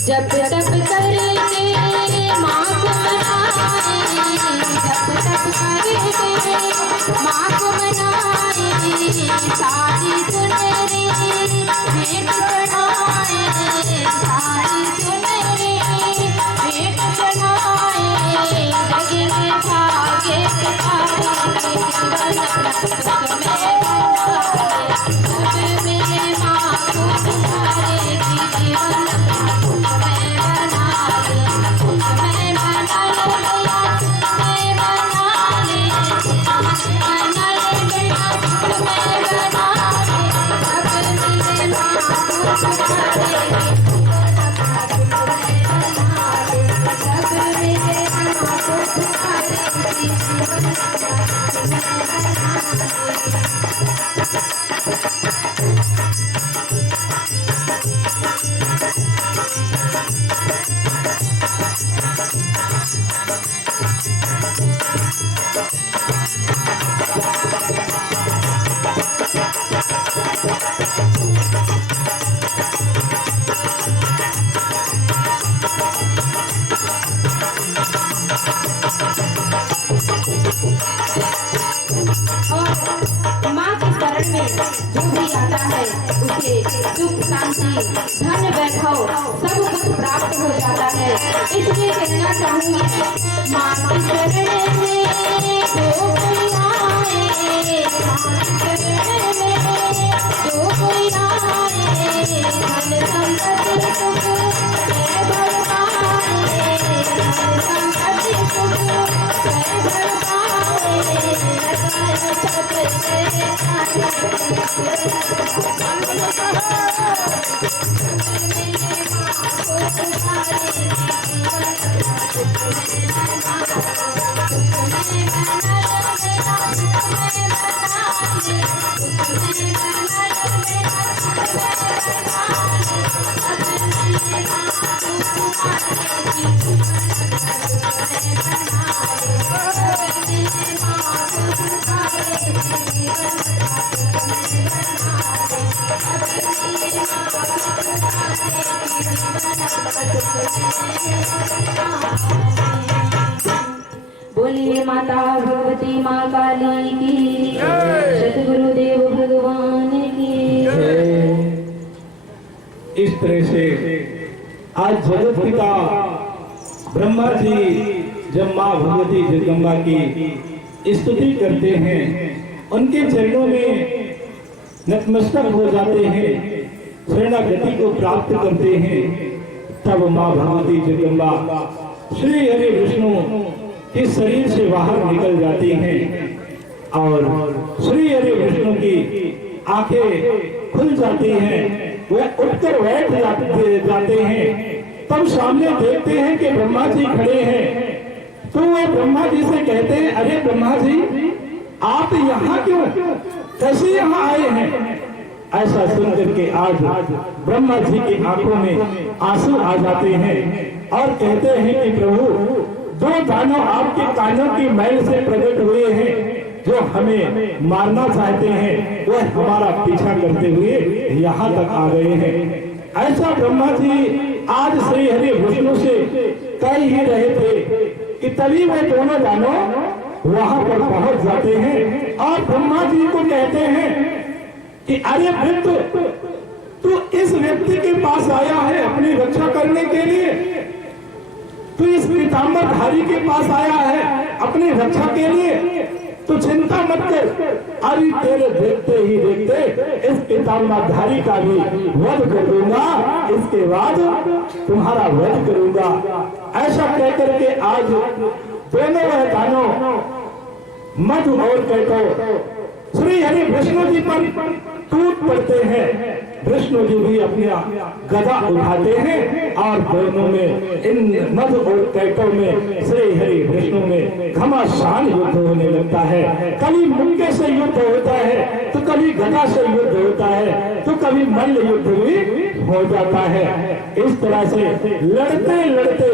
जब तप करेंगे माँ को मनाए, जब तप करेंगे माँ को मनाए, सारी सुनहरी भेंट चढ़ाए, सारी सुनहरी भेंट चढ़ाए, लगेंगे भागे तारे जीवन में मेरे माँ को तुम्हारे जीवन में बना ले, मैं बना ले भैया, मैं बना ले, बना ले बेटा, मैं बना ले, अब मेरे माँ को तुम्हारे जो भी आता है उसे सुख शांति धन वैभव सब कुछ प्राप्त हो जाता है। इसलिए कहना चाहूंगी माँ के शरण में जो कोई आए, माँ के शरण में जो कोई आए, धन संपत्ति सुख वैभव पाए, धन संपत्ति सुख वैभव पाए, लगाए बोलिए माता भगवती माँ काली की, सतगुरुदेव भगवान की। इस तरह से आज जगत पिता ब्रह्मा जी जब माँ भगवती जगदम्बा की स्तुति करते हैं, उनके चरणों में नतमस्तक हो जाते हैं, शरणागति को प्राप्त करते हैं, तब माँ भगवती जगदम्बा श्री हरि विष्णु के शरीर से बाहर निकल जाती हैं और श्री हरि विष्णु की आंखें खुल जाती हैं, वह उठकर बैठ जाते हैं। तब सामने देखते हैं कि ब्रह्मा जी खड़े हैं, तो वह ब्रह्मा जी से कहते हैं, अरे ब्रह्मा जी आप यहाँ क्यों, कैसे यहाँ आए हैं? ऐसा सुनकर के आज ब्रह्मा जी की आंखों में आंसू आ जाते हैं और कहते हैं कि प्रभु जो दानव आपके कानों की मैल से प्रकट हुए हैं, जो हमें मारना चाहते हैं, वह हमारा पीछा करते हुए यहाँ तक आ गए हैं। ऐसा ब्रह्मा जी आज श्री हरि विष्णु से कह ही रहे थे कि तभी वे दोनों दानव वहां पर पहुंच जाते हैं और ब्रह्मा जी को कहते हैं कि अरे वृद्ध, तू इस व्यक्ति के पास आया है अपनी रक्षा करने के लिए, तू इस पीताम्बरधारी के पास आया है अपनी रक्षा के लिए, तो चिंता मत कर, अभी तेरे देखते ही देखते इस पीताम्बरधारी का भी वध कर दूंगा, इसके बाद तुम्हारा वध करूंगा। ऐसा कहकर के आज दोनों वह दानव मधु और कैटो श्री हरि विष्णु जी पर टूट पड़ते हैं। विष्णु जी भी अपना गदा उठाते हैं और दोनों में, इन मधु और कैटो में श्री हरि विष्णु में घमासान युद्ध होने लगता है। कभी मुक्के से युद्ध होता है, तो कभी गदा से युद्ध होता है, तो कभी मल्ल युद्ध भी हो जाता है। इस तरह से लड़ते लड़ते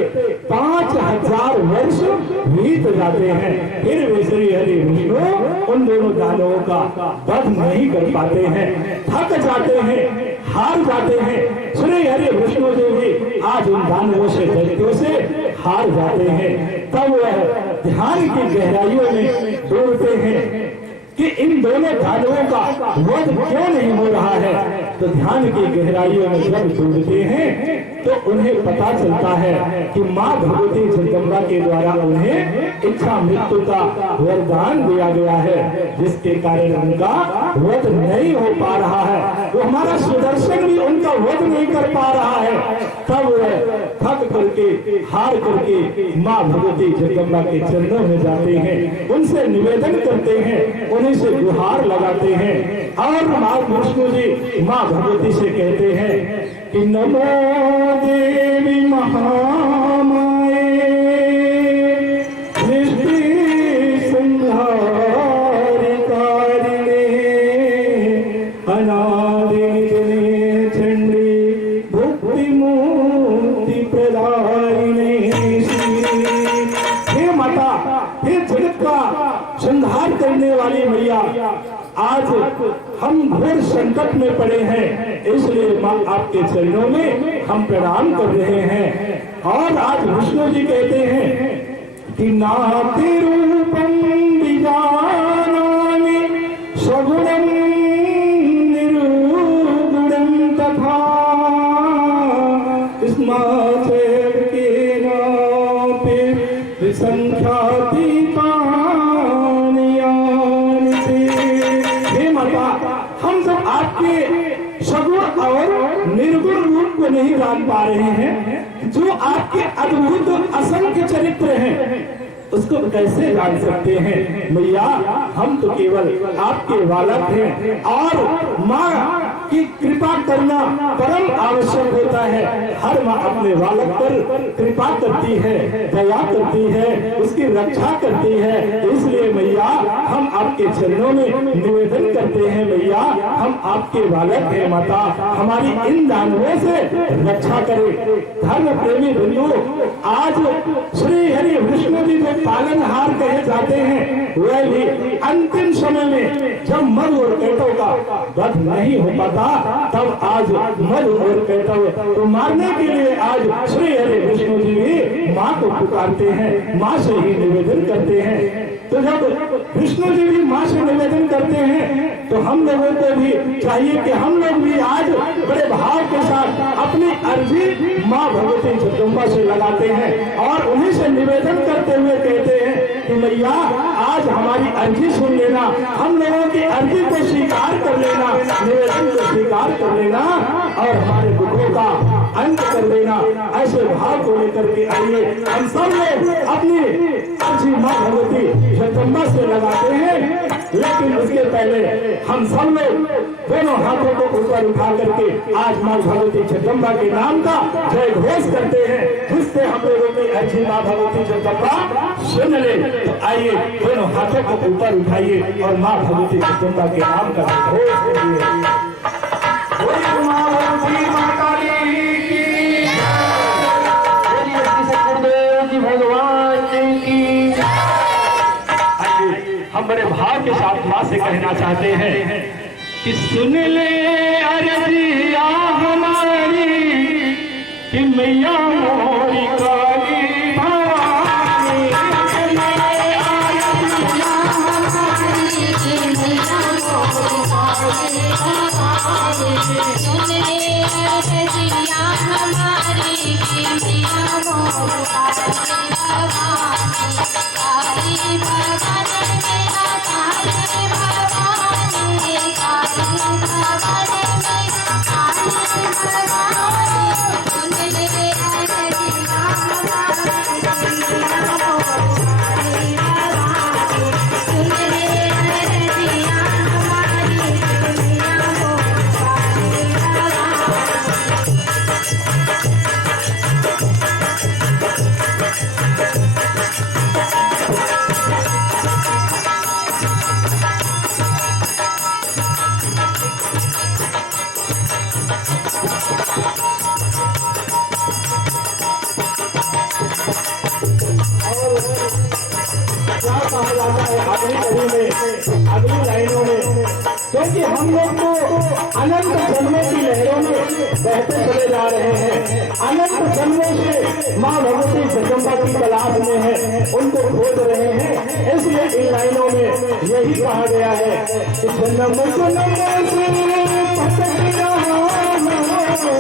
5000 वर्ष बीत जाते हैं, फिर वे श्री हरि विष्णु उन दोनों दानवों का वध नहीं कर पाते हैं, थक जाते हैं, हार जाते हैं। श्री हरि विष्णु जी भी आज उन दानवों से दैत्यों से हार जाते हैं। तब वह ध्यान की गहराइयों में डूबते हैं कि इन दोनों दानवों का वध क्यों नहीं हो रहा है। तो ध्यान की गहराइयों में जब डूबते हैं तो उन्हें पता चलता है कि माँ भगवती जगदम्बा के द्वारा उन्हें इच्छा मृत्यु का वरदान दिया गया है, जिसके कारण उनका वध नहीं हो पा रहा है। वो हमारा सुदर्शन भी उनका वध नहीं कर पा रहा है। तब वह थक करके हार करके माँ भगवती जगदम्बा के चरणों में जाते हैं, उनसे निवेदन करते हैं, उन्हीं से गुहार लगाते हैं और माँ विष्णु जी माँ भगवती से कहते हैं कि नमो देवी महामाये सृष्टि संहारकारिणे अनादिनिधने चंडी भक्ति मुक्ति प्रदायिने। हे माता, हे जगत का संहार करने वाली मैया, आज हम घोर संकट में पड़े हैं, इसलिए माँ आपके चरणों में हम प्रणाम कर रहे हैं। और आज विष्णु जी कहते हैं कि नाति रूपम विजानामि सगुणं निर्गुणं तथा स्माचेनापि संख्यातीतानि। हम सब आपके सगुण और निर्गुण रूप को नहीं जान पा रहे हैं, जो आपके अद्भुत असंख्य चरित्र हैं उसको कैसे जान सकते हैं। मैया, हम तो केवल आपके बालक हैं और माँ की कृपा करना परम आवश्यक होता है। हर माँ अपने बालक पर कृपा करती है, दया करती है, उसकी रक्षा करती है। इसलिए मैया, हम आपके चरणों में निवेदन करते हैं। मैया, हम आपके बालक हैं, माता हमारी इन दानवों से रक्षा करें। धर्म प्रेमी बंधु, आज श्री हरि विष्णु जी जो पालनहार कहे जाते हैं, वह भी अंतिम समय में जब मधु और कैटव का वध नहीं हो पाता, तब आज मधु और कैटव को मारने के लिए आज श्री हरि विष्णु जी भी माँ को पुकारते हैं, माँ से ही निवेदन करते हैं। तो जब विष्णु जी भी माँ से निवेदन करते हैं, तो हम लोगों को भी चाहिए कि हम लोग भी आज बड़े भाव के साथ अपनी अर्जी माँ भगवती जगदम्बा से लगाते हैं और उन्हीं से निवेदन करते हुए कहते हैं कि मैया, आज हमारी अर्जी सुन लेना, हम लोगों की अर्जी को स्वीकार कर लेना, निवेदन को स्वीकार कर लेना और हमारे दुखों का अंत कर देना। ऐसे भाव को लेकर के आइए हम सब लोग अपनी अर्जी माँ भगवती जगदम्बा से लगाते हैं। लेकिन उसके पहले हम सब लोग दोनों हाथों को ऊपर उठा करके आज माँ भगवती जगदम्बा के नाम का जय घोष करते हैं, जिससे हम लोगों की अर्जी माँ भगवती जगदम्बा सुन ले। तो आइए दोनों हाथों को ऊपर उठाइए और माँ भगवती जगदम्बा के नाम का घोष करिए। भगवान की। हम बड़े भाव के साथ माँ से कहना चाहते हैं कि सुन ले अर्जिया हमारी कि मैया मोरी काली भवानी। सुन ले अर्जिया हमारी कि मैया मोरी काली भवानी। सुन ले अर्जिया हमारी कि मैया मोरी काली भवानी। अगली लाइनों में क्योंकि हम लोग तो अनंत जन्मों की लहरों में बहते चले जा रहे हैं, अनंत जन्मों से माँ भगवती जगदम्बा की तलाश में है, उनको खोज रहे हैं। इसलिए इन लाइनों में यही कहा गया है कि जन्म जन्म से भटक रहा मैं, माँ से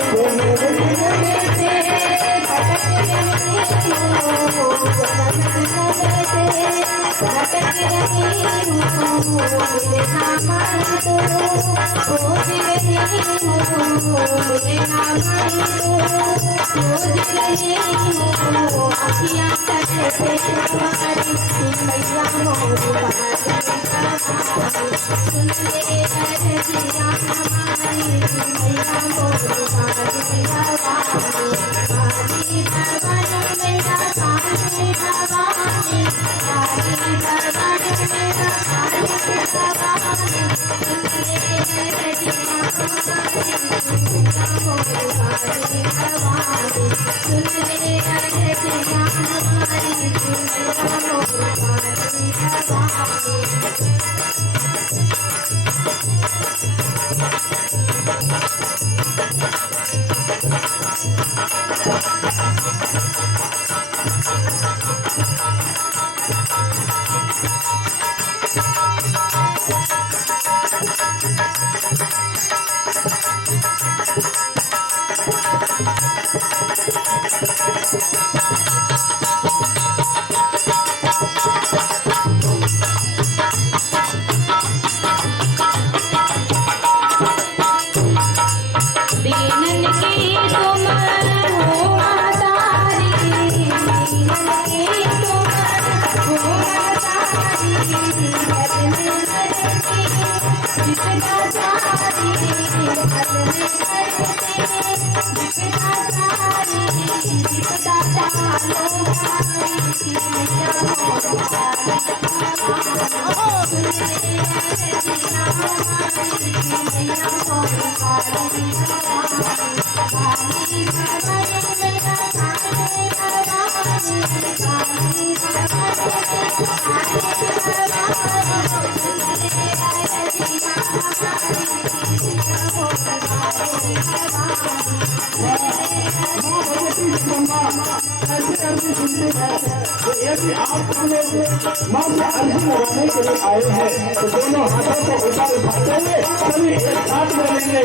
अर्जी लगाने के लिए आए हैं तो दोनों हाथों को ऊपर उठाते हुए सभी एक साथ बोलेंगे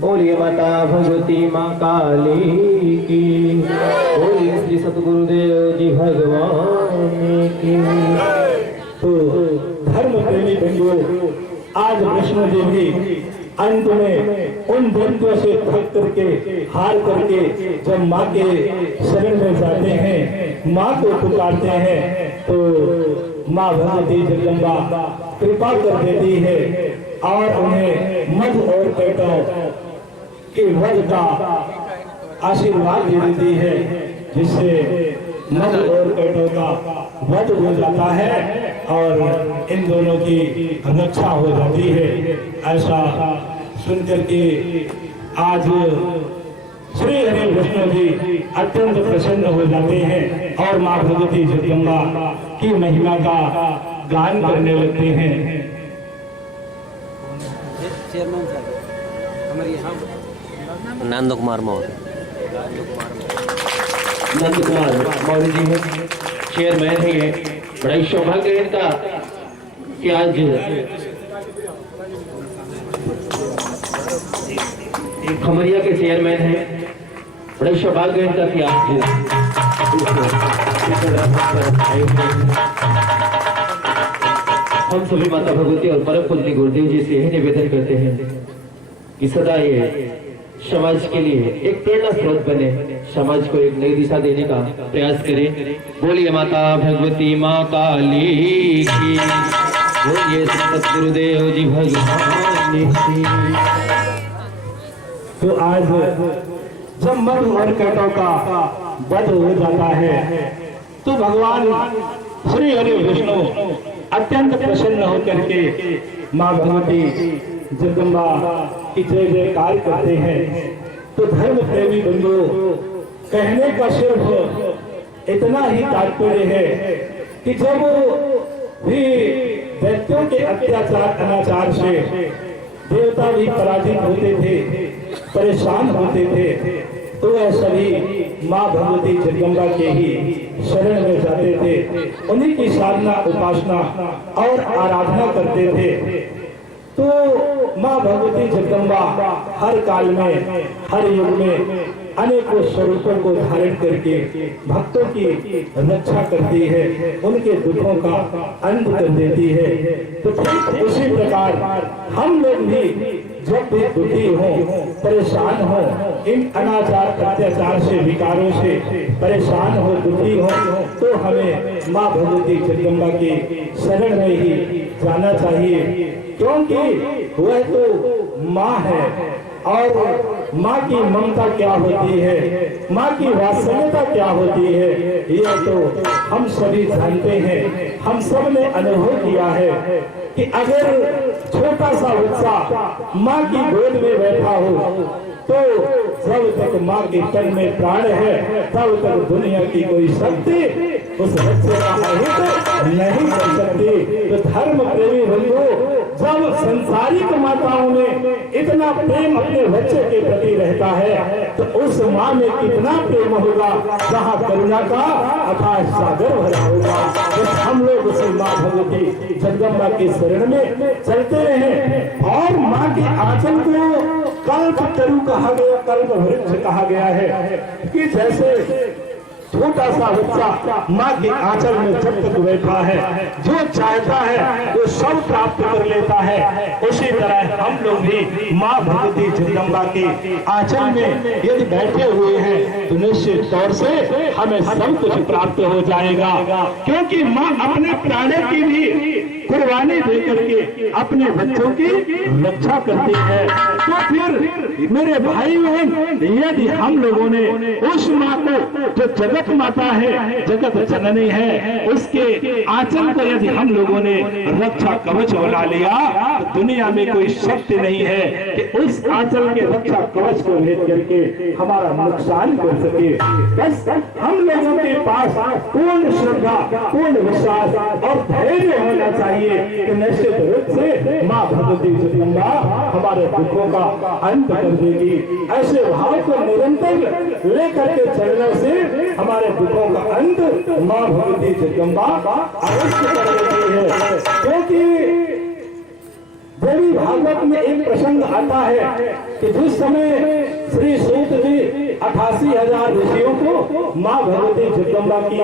बोलिए माता भगवती माँ काली की, बोलिए श्री सतगुरुदेव जी भगवान की। तो धर्म प्रेमी बंधुओं, आज वैष्णो देवी अंत में उन दैत्यों से थक करके हार करके जब माँ के शरण में जाते हैं, माँ को पुकारते हैं, तो माँ भगवती जगदम्बा कृपा कर देती है और उन्हें मध और पेटों के वध का आशीर्वाद दे देती है, जिससे मध और पेटों का वध हो जाता है और इन दोनों की रक्षा हो जाती है। ऐसा सुनकर के आज श्री हरि वैष्णव जी अत्यंत प्रसन्न हो जाते हैं और माँ भगवती जगदम्बा की महिमा का गान करने लगते हैं। नंद कुमार मौर्य, नंद कुमार मौर्य जी है, चेयरमैन है। ये बड़ा ही सौभाग्य है इनका कि आज खमरिया के चेयरमैन हैं बड़े सौभाग्य का कि आप हम सभी माता भगवती और परम पूज्य गुरुदेव जी से यही निवेदन करते हैं कि सदा ये समाज के लिए एक प्रेरणा स्रोत बने, समाज को एक नई दिशा देने का प्रयास करें। बोलिए माता भगवती माँ काली की, बोलिए सतगुरुदेव जी भगवान की। तो आज जब मधु और कैटों का वध हो जाता है तो भगवान श्री हरि विष्णु अत्यंत प्रसन्न होकर के माँ भगवती जगदम्बा की जय जयकार करते हैं। तो धर्म प्रेमी बंधु, कहने का सिर्फ इतना ही तात्पर्य है कि जब भी दैत्यों के अत्याचार अनाचार से देवता भी पराजित होते थे, परेशान होते थे, तो वह सभी माँ भगवती जगदम्बा के ही शरण में जाते थे, उन्हीं की साधना उपासना और आराधना करते थे। तो माँ भगवती जगदम्बा हर काल में, हर युग में अनेकों स्वरूपों को धारण करके भक्तों की रक्षा करती है, उनके दुखों का अंत कर देती है। तो ठीक उसी प्रकार हम लोग भी जब भी दुखी हो, परेशान हो, इन अनाचार अत्याचार से, विकारों से परेशान हो, दुखी हो, तो हमें माँ भगवती जगदम्बा की शरण में ही जाना चाहिए, क्योंकि वह तो माँ है और माँ की ममता क्या होती है, माँ की वात्सल्यता क्या होती है, यह तो हम सभी जानते हैं। हम सब ने अनुभव किया है कि अगर छोटा सा बच्चा माँ की गोद में बैठा हो तो जब तक माँ के तन में प्राण है तब तक दुनिया की कोई शक्ति उस बच्चे का हित नहीं कर सकती। तो धर्म प्रेमी बंधु, जब संसारिक माताओं में इतना प्रेम अपने बच्चे के प्रति रहता है तो उस माँ में कितना प्रेम होगा जहाँ करुणा का अथाह सागर भरा होगा। तो हम लोग उसी माँ भगवती जगदम्बा की शरण में चलते रहे और माँ के आंचल को कल्प तरु कहा गया, कल्प वृक्ष कहा गया है कि जैसे छोटा सा बच्चा माँ के आंचल में जब तक बैठा है, जो चाहता है वो सब प्राप्त कर लेता है, उसी तरह हम लोग भी माँ भगवती जगदम्बा के आंचल में यदि बैठे हुए हैं तो निश्चित तौर से हमें सब कुछ प्राप्त हो जाएगा, क्योंकि माँ अपने प्राणों की भी कुर्बानी देकर के अपने बच्चों की रक्षा करती है। तो फिर मेरे भाई बहन, यदि हम लोगों ने उस माँ को, जो जगत माता है, जगत जननी है, उसके आंचल को यदि हम लोगों ने रक्षा कवच बना लिया तो दुनिया में कोई शक्ति नहीं है कि उस आंचल के रक्षा कवच को भेद करके हमारा नुकसान कर सके। बस हम लोगों के पास पूर्ण श्रद्धा, पूर्ण विश्वास और धैर्य होना चाहिए कि निश्चित रूप से माँ भगवती जगदम्बा हमारे दुखों का अंत कर देगी। ऐसे भाव को निरंतर लेकर के चलने से हमारे दुखों का अंत माँ भगवती जगदम्बा अवश्य कर देती है। क्योंकि देवी भागवत में एक प्रसंग आता है कि जिस समय श्री सूत जी 88,000 ऋषियों को माँ भगवती जगदम्बा की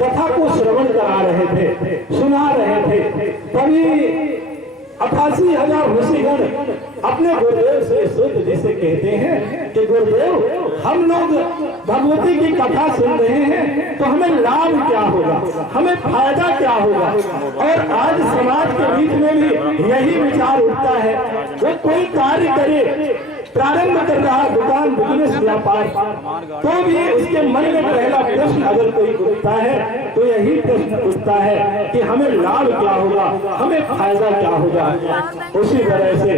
कथा को श्रवण करा रहे थे, सुना रहे थे, तभी 88,000 ऋषिगण अपने गुरुदेव श्री सूत जी से कहते हैं कि गुरुदेव, हम लोग भगवती की कथा सुन रहे हैं तो हमें लाभ क्या होगा, हमें फायदा क्या होगा। और आज समाज के बीच में भी यही विचार उठता है, वो कोई कार्य करे, प्रारंभ कर रहा दुकान, बिजनेस, व्यापार, तो भी उसके मन में पहला प्रश्न अगर कोई उठता है तो यही प्रश्न उठता है कि हमें लाभ क्या होगा, हमें फायदा क्या होगा। उसी तरह से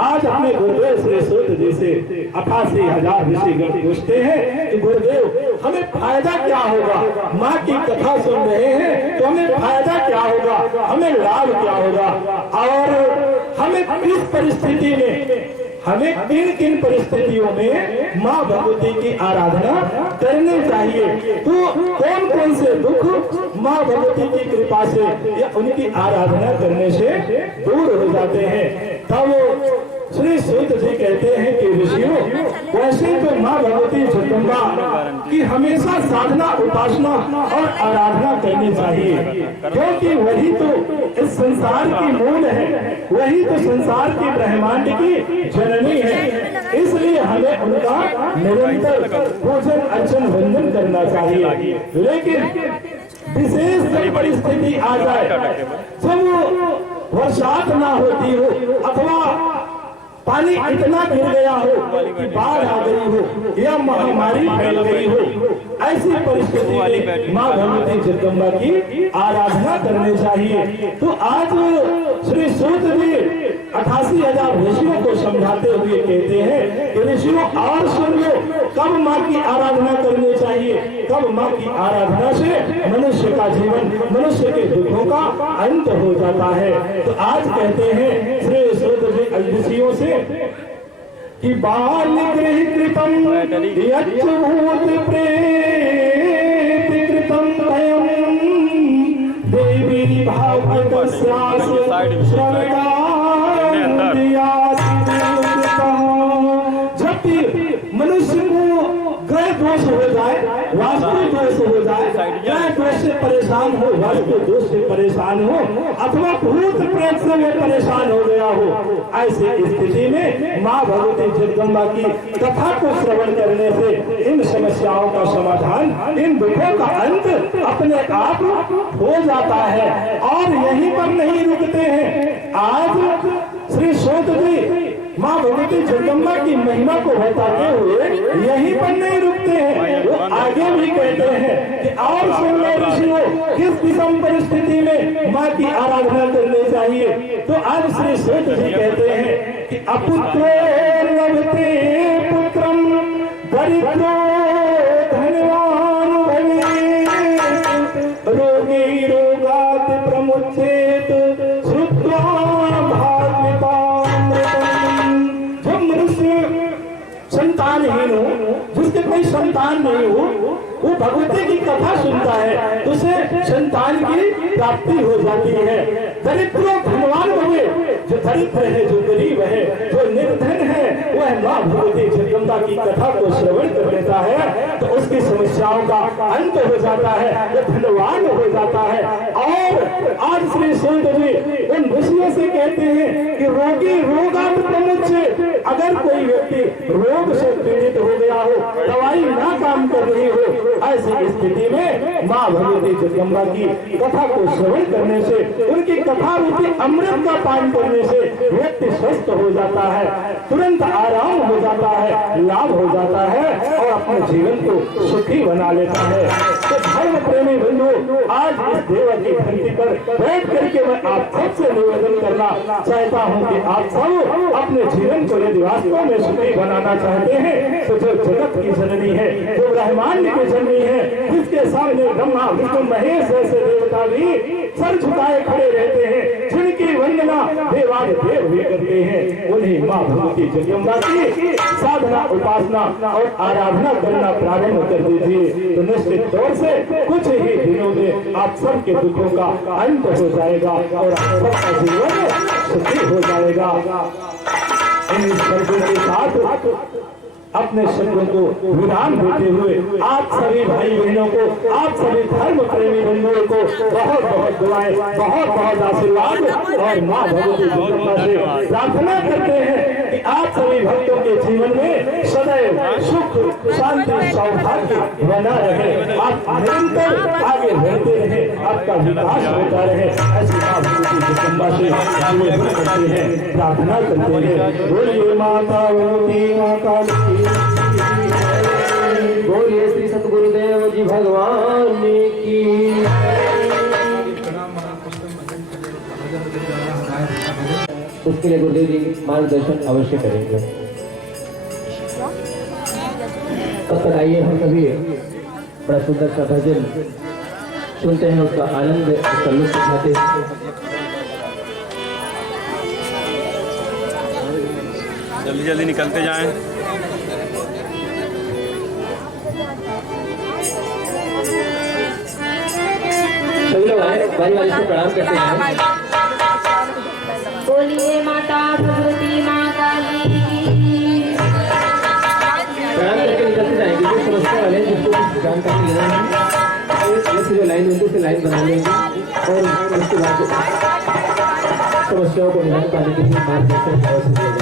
आज अपने गुरुदेव श्री सूत जी से 88,000 ऋषिगण पूछते हैं कि गुरुदेव, हमें फायदा क्या होगा, माँ की कथा सुन रहे हैं तो हमें फायदा क्या होगा, हमें लाभ क्या होगा, और हमें किस परिस्थिति में, हमें किन किन परिस्थितियों में माँ भगवती की आराधना करनी चाहिए। तो कौन कौन से दुख माँ भगवती की कृपा से या उनकी आराधना करने से दूर हो जाते हैं। तब श्री सूत जी कहते हैं कि ऋषियों, वैसे तो माँ भगवती जगदम्बा की हमेशा साधना, उपासना और आराधना करनी चाहिए, क्योंकि वही तो इस संसार की मूल है, वही तो संसार की ब्रह्मांड की जननी है। इसलिए हमें उनका निरंतर पूजन अर्चन वंदन करना चाहिए। लेकिन विशेष जब परिस्थिति आ जाए, जब बरसात ना होती हो अथवा पानी इतना गिर गया हो कि बाढ़ आ गई हो या महामारी फैल गई हो, ऐसी परिस्थिति में माँ भगवती जगदम्बा की आराधना करनी चाहिए। तो आज श्री सूत जी 88,000 ऋषियों को समझाते हुए कहते हैं कि ऋषियों और सुन लो, कब माँ की आराधना करनी चाहिए, कब माँ की आराधना से मनुष्य का जीवन, मनुष्य के दुखों का अंत हो जाता है। तो आज कहते हैं श्री सूत जी ऋषियों से कि बाल गृह कृतम यज्ञभूत प्रेत कृतम भयम देवी भागवत जब भी मनुष्य को ग्रह दोष हो जाए, वास्तु दोष हो जाए, ग्रह दोष से परेशान हो, वास्तु दोष से परेशान हो अथवा भूत प्रेत से वो परेशान हो गया हो, ऐसे स्थिति में माँ भगवती जगदम्बा की कथा को श्रवण करने से इन समस्याओं का समाधान, इन दुखों का अंत अपने आप हो जाता है। और यहीं पर नहीं रुकते हैं। आज श्री सूत जी माँ भगवती जगदम्बा की महिमा को बताते हुए यहीं पर नहीं रुकते हैं, वो आगे भी कहते हैं कि और सुन लो ऋषियों, किस विषम परिस्थिति में माँ की आराधना करनी चाहिए। तो आज श्री सूत जी कहते हैं कि अपुत्रो लभते पुत्रम दरिद्रो धनवान भवेत् रोगी रोगात् प्रमुच्येत श्रुत्वा संतानहीन हो, जिसके कोई संतान नहीं हो, वो भगवती की कथा सुनता है तो उसे संतान की प्राप्ति हो जाती है। दरिद्रों धनवान हुए, जो दरिद्र है, जो गरीब है, जो निर्धन है, वह माँ भगवती जगदम्बा की कथा को श्रवण कर लेता है तो उसकी समस्याओं का अंत हो जाता है, वो धनवान हो जाता है। और आज श्री सूत जी उन ऋषियों से कहते हैं कि रोगी रोगात् प्रमुच्येत्, अगर कोई व्यक्ति रोग से पीड़ित हो गया हो, दवाई ना काम कर रही हो, ऐसी स्थिति में माँ भगवती जगदम्बा की कथा को श्रवण करने से, उनकी कथा रूपी अमृत का पान करने से व्यक्ति स्वस्थ हो जाता है, तुरंत आराम हो जाता है, लाभ हो जाता है और अपने जीवन को सुखी बना लेता है। तो धर्म प्रेमी बंधु, आज इस देवा की धरती पर बैठ करके मैं आप सबसे निवेदन करना चाहता हूँ कि आप सब अपने जीवन को यदि वास्तव में सुखी बनाना चाहते हैं तो जो जगत की जननी है, जो ब्रह्मांड की जननी है, जिसके सामने ब्रह्मा विष्णु महेश जैसे देवता भी सर झुकाए खड़े रहते हैं, जिनकी वंदना देवाधिदेव भी करते हैं, उन्हीं माँ भगवती जगदम्बा की साधना, उपासना और आराधना करना प्रारंभ कर दीजिए तो निश्चित तौर से कुछ ही दिनों में आप सबके दुखों का अंत हो जाएगा और आप सबका जीवन सुखी हो जाएगा। इन शब्दों के साथ अपने शब्दों को विराम देते हुए आप सभी भाई बहनों को, आप सभी धर्म प्रेमी बंधुओं को बहुत बहुत दुआएं, बहुत बहुत आशीर्वाद और माँ भगवती जगदम्बा से प्रार्थना करते हैं कि आप सभी भक्तों के जीवन में सदैव सुख, शांति, सौभाग्य बना रहे, आप निरंतर आगे बढ़ते रहे, आपका विकास होता रहे, ऐसी माँ भगवती जगदम्बा से निवेदन करते हैं, प्रार्थना करते हैं। बोलिए माता भगवती माँ काली, बोलिए श्री सतगुरुदेव जी भगवान की। उसके लिए गुरुदेव जी मार्गदर्शन अवश्य करेंगे। तब तक आइए हम सभी बड़ा सुंदर सा भजन सुनते हैं, उसका आनंद, उसका लुत्फ उठाते हैं। जल्दी जल्दी निकलते जाएं। सभी लोग आए, बारी बारी से प्रणाम करते हैं। बोलिए माता भगवती माँ काली। लाइन होती है लाइन बना लेंगे और उसके बाद समस्याओं को निदान पाने के लिए मार्गदर्शन अवश्य दिया जाएगा।